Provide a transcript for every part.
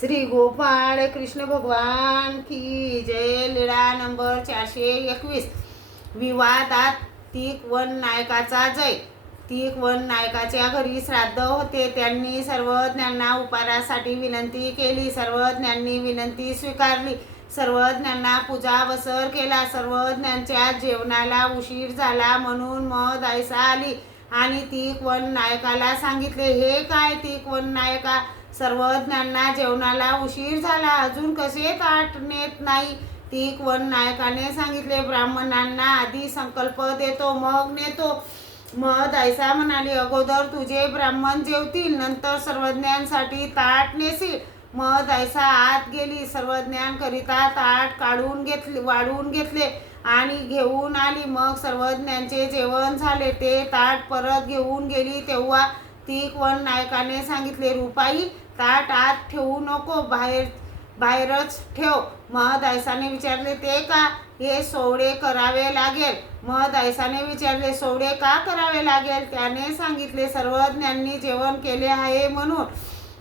श्री गोपाळ कृष्ण भगवान की जय लीळा नंबर चारशे एकवीस. विवादात तीक वन नायकाचा जय. तीक वन नायकाच्या घरी श्राद्ध होते. त्यांनी सर्वज्ञांना उपारासाठी विनंती केली. सर्वज्ञांनी विनंती स्वीकारली. सर्वज्ञांना पूजा वसर केला. सर्वज्ञांच्या जेवणाला उशीर झाला म्हणून मध आयसा आली. आणि ती वन नायकाला सांगितले हे काय ती वन नायका? सर्वज्ञांना जेवणाला उशीर झाला अजून कसे ताट नेत नाही? तीक वन नायकाने सांगितले ब्राह्मणांना आधी संकल्प देतो मग नेतो. मग ऐसा म्हणाली अगोदर तुझे ब्राह्मण जेवतील नंतर सर्वज्ञांसाठी ताट नेसील मग ऐसा आत गेली सर्वज्ञांकरिता ताट काढून घेतले वाढवून घेतले आणि घेऊन आली. मग सर्वज्ञांचे जेवण झाले ते ताट परत घेऊन गेली. तेव्हा तीक वन नायकाने सांगितले रुपाई ताट आत ठेवू नको बाहेर बाहेरच ठेव. महदायसाने विचारले ते का? हे सोवडे करावे लागेल. महदायसाने विचारले सोवडे का करावे लागेल? त्याने सांगितले सर्वज्ञांनी जेवण केले आहे म्हणून.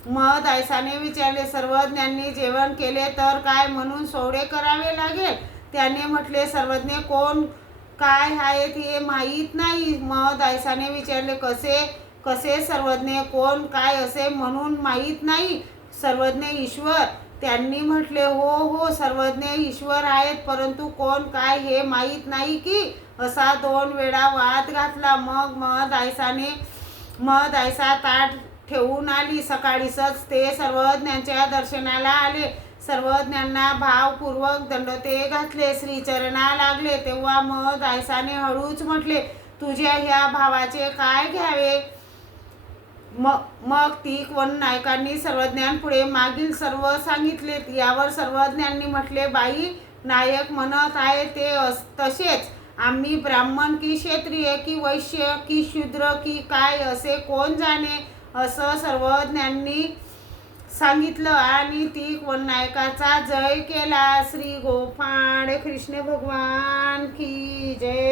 मग आयसाने विचारले सर्वज्ञांनी जेवण केले तर काय? म्हणून सोडे करावे लागेल. त्याने म्हटले सर्वज्ञ कोण? काय आहेत हे माहीत नाही. मग आयसाने विचारले कसे? कसे सर्वज्ञ कोण? काय असे म्हणून माहीत नाही? सर्वज्ञ ईश्वर. त्यांनी म्हटले हो हो सर्वज्ञ ईश्वर आहेत परंतु कोण काय हे माहीत नाही की? असा दोन वेळा वाद घातला. मग मध आयसाने मध आयसा ताट ठेवून आली. सकाळीसच ते सर्वज्ञांच्या दर्शनाला आले. सर्वज्ञांना भावपूर्वक दंडते घातले. श्रीचरणा लागले. तेव्हा मग आयसाने हळूच म्हटले तुझ्या ह्या भावाचे काय घ्यावे? मग मग तीक वन नायकांनी सर्वज्ञांपुढे मागील सर्व सांगितले यावर सर्वज्ञांनी म्हटले बाई नायक म्हणत आहे ते अस तसेच. आम्ही ब्राह्मण की क्षेत्रीय की वैश्य की शूद्र की काय असे कोण जाणे? असं सर्वज्ञांनी सांगितलं आणि ती नायकाचा जय केला. श्री गोपाळ कृष्ण भगवान की जय.